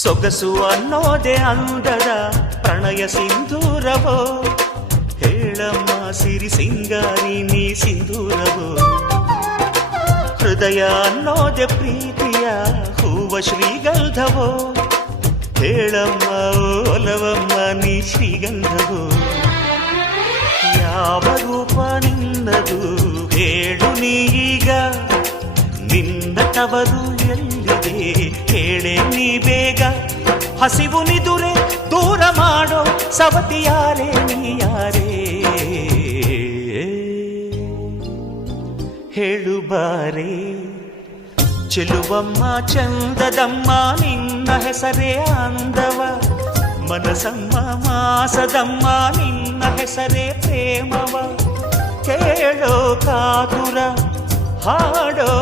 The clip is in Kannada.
ಸೊಗಸು ಅನ್ನೋದೆ ಅಂದದ ಪ್ರಣಯ ಸಿಂಧೂರವೋ, ಹೇಳಮ್ಮ ಸಿರಿ ಸಿಂಗಾರಿ ನೀ ಸಿಂಧೂರವೋ. ಹೃದಯ ಅನ್ನೋದೆ ಪ್ರೀತಿಯ ಹೂವ ಶ್ರೀಗಂಧವೋ, ಹೇಳಮ್ಮ ಒಲವಮ್ಮ ನೀ ಶ್ರೀಗಂಧವೋ. ಯಾವ ರೂಪ ನಿನ್ನದು ಹೇಳು ನೀಗ, ನಿನ್ನ ತವರು ಎಲ್ಲಿದೆ ಹೇಳೆ ನೀ ಬೇಗ. ಹಸಿವು ನಿದುರೆ ದೂರ ಮಾಡೋ ಸವತಿಯಾರೇ ನೀಯಾರೇ, ಹೇಳು ಬಾರೇ. ಚೆಲುವಮ್ಮ ಚಂದದಮ್ಮ ನಿನ್ನ ಹೆಸರೇ ಅಂದವ, ಮನಸಮ್ಮ ಮಾಸದಮ್ಮ ನಿನ್ನ ಹೆಸರೇ ಪ್ರೇಮವ. ಕೇಳೋ ಕಾತುರ ಹಾಡೋ